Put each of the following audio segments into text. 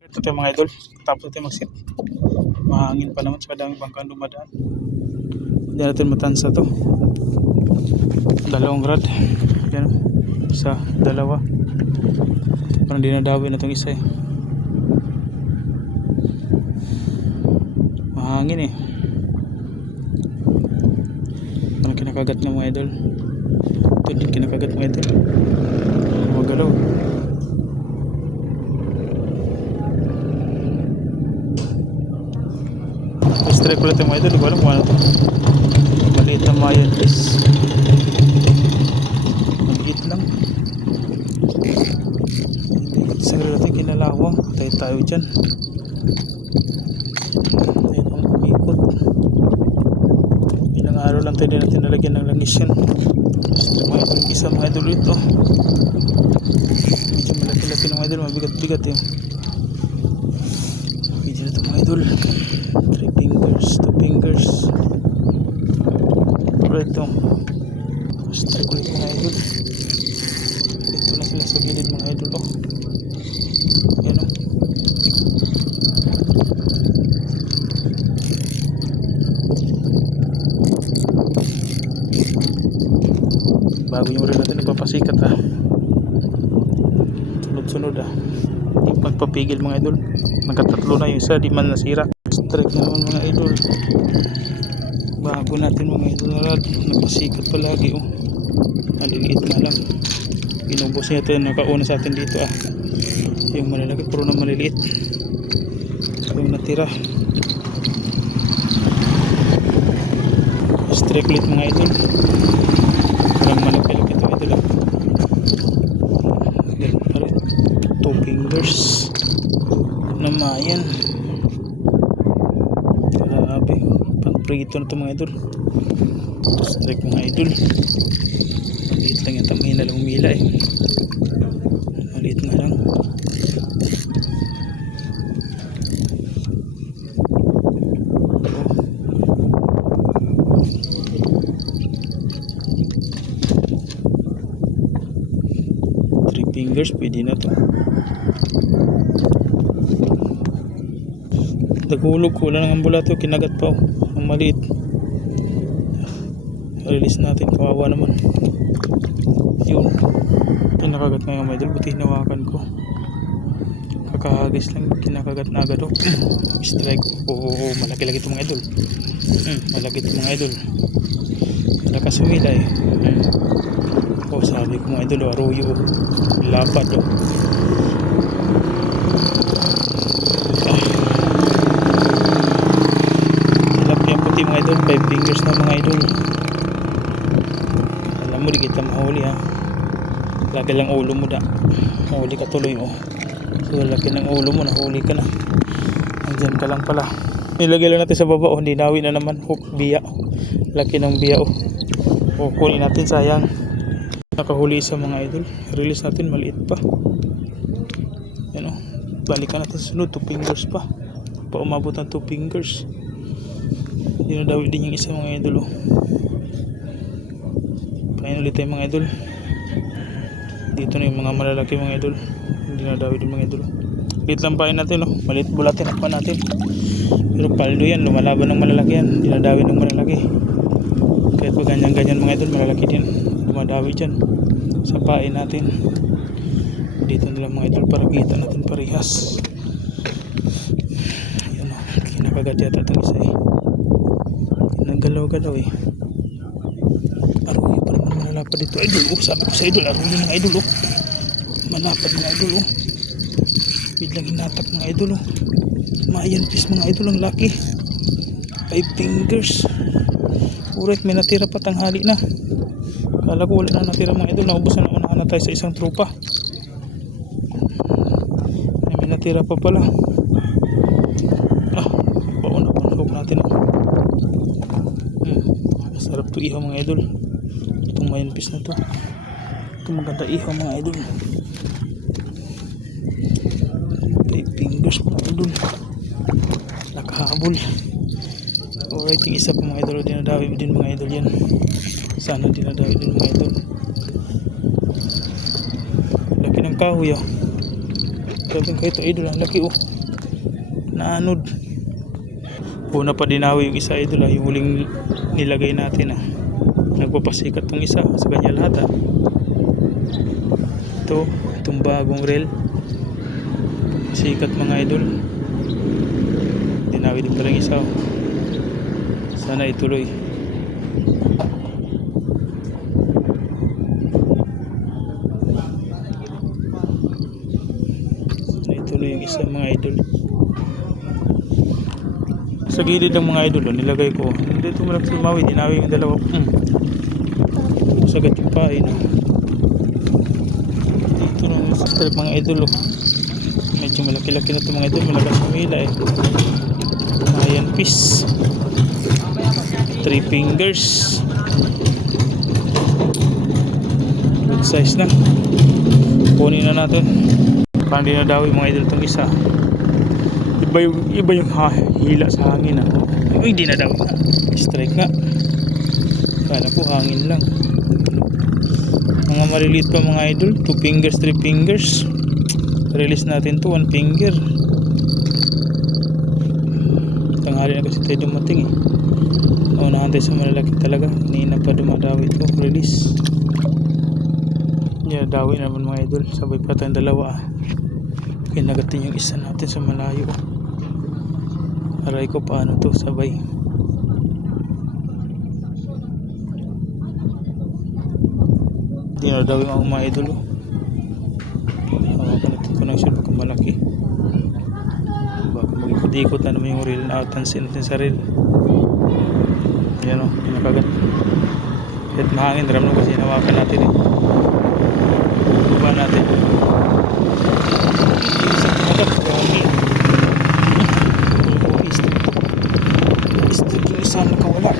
Ito tayo mga idol, tapos tayo mag-sit. Mahangin pa naman, sa daming bangka dumadaan. Hindi natin matansa to. Dalawang rad. Yan, isa, dalawa. Parang di nadawin na itong isa eh. Mahangin eh. Parang kinakagat ng mga idol. Ito din kinakagat mga idol. Magalaw. Strike ulit yung mga idol, di ko alam kung ano to. Maliit na mayan please. Maliit lang. Sagri natin kinalawang. Tayo dyan. Tayo pang umikot. Ilang araw lang tayo din natin nalagyan ng langis yan. Gusto mga idol, isa mga idol ito. Medyo malaki-laki ng mga idol, mabigat-bigat yun. Medyo na ito mga idol. 3 fingers, 2 fingers. Pero ito strike ulit mga idol. Ito na sila sa gilid mga idol. Oh, yan o. Bago yung rin natin nagpapasikat ha. Sunod-sunod ha. Hindi magpapigil mga idol. Nagkatatlo na yung isa, di man nasira. Strike na naman mga idol. Bago natin mga idol na rad, nagpasikat palagi oh. Maliliit na lang. Inubos niya ito, nakauna sa atin dito ah. Yung malalaki, puro na maliliit. Yung natira. Strike ulit mga idol. Parang malaki-laki ito idol ah. 2 fingers na mayan. Grabe, pang-prito na ito mga idol. Strike mga idol. Maliit lang yung tamahina lang umila eh. Maliit na lang. Oh. 3 fingers pwede na to. Nagulog ko, wala nang ambulato, kinagat pa oh. Ang maliit. Release natin, kawawa naman. Yun. Kinakagat nga yung mga idol, buti hinawakan ko. Kakahagis lang, kinakagat na agad oh. Strike. Oo, malaki-laki ito mga idol. Malaki ito mga idol. Malakas humila eh. Oh, sabi ko mga idol, aruyo oh. Lapad oh. Mga idol, 5 fingers na mga idol. Alam mo di kita mahuli ha. Laki lang ulo mo da. Mahuli ka tuloy oh. So laki ng ulo mo, nahuli ka na. Andyan ka lang pala. Nilagay lang natin sa baba oh. Hindi nawi na naman. Hook, biya. Laki ng biya oh. O kunin natin, sayang. Nakahuli sa mga idol. Release natin, maliit pa. Yan oh. Balikan natin sunod, 2 fingers pa. Pa umabot ng 2 fingers. Dinadawi din yung isa mga idol oh. Pain ulit tayo mga idol. Dito na yung mga malalaki mga idol. Dinadawi din mga idol. Liit lang pain natin oh. Maliit bulatin pa natin. Pero paldo yan, lumalaban ng malalaki yan. Dinadawi ng malalaki. Kahit pa ganyan-ganyan mga idol, malalaki din. Dumadawi dyan sa pain natin. Dito nila mga idol para kita natin parehas. Ayan oh. Kinakagat yata itong isa eh. Nagalaw-galaw eh. Aruyo pa naman malapad dito idol oh. Sabi ko sa idol, aruyo ng idol oh. Malapad ng idol oh. Biglang hinatak ng idol oh. Mayan fish mga idol, ang laki. 5 fingers. Alright, may natira pa, tanghali na. Kala ko wala na natira mga idol. Naubusan na unahan na tayo sa isang trupa. May natira pa pala. Baon na panahok natin oh. Masarap to ihaw mga idol. Itong mayan fish na to. Ito maganda ihaw mga idol. 5 fingers mga idol. Nakahabol. Alright, yung isa pa mga idol. Dinadawi din mga idol yan. Sana dinadawi din mga idol. Laki ng kahoy oh. Sabi ko ito idol, ang laki oh. Naanod. Una pa dinawi yung isa idol yung huling nilagay natin Nagpapasikat tong isa sa kanya lahat Itong bagong reel. Sikat mga idol. Dinawi din pala yung isa Sana ituloy. Yung isa mga idol sa gilid ng mga idol nilagay ko dito mo lang sumawi dinawi yung dalawa sagat yung pain dito na sa strip mga idol medyo malaki-laki na ito mga idol malakas kumila ayan fish 3 fingers good size na kunin na natin. Parang di nadawi mga idol itong isa. Iba yung hila sa hangin Uy, di nadawi nga. Strike nga. Kala ko hangin lang. Mga maliliit pa mga idol. 2 fingers, 3 fingers. Release natin to 1 finger. Tanghali na kasi tayo dumating Unahan tayo sa malalaki talaga. Kanina pa dumadawi ito. Release. Dawi naman mga idol. Sabay pa tayong dalawa Kinagatin yung isa natin sa malayo. Aray ko paano to sabay. Hindi na daw yung mga idol hawakan natin ko ng sure baka malaki. Baka mag-ikot-ikot na naman yung reel na tansin natin sa reel. Yan hindi nakagat. Kahit mahangin ram no kasi hawakan natin baba natin. Strike yung isa nakawala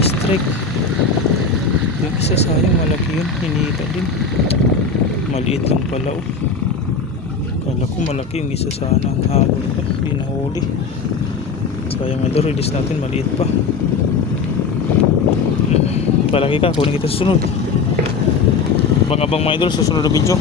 strike yung isa sayang malaki yun hinita din maliit lang pala kala ko malaki yung isa sana ang habol pa hindi nahuli sayang ito release natin maliit pa palagi ka kunin kita sa sunod abang mga idol sa sunod na video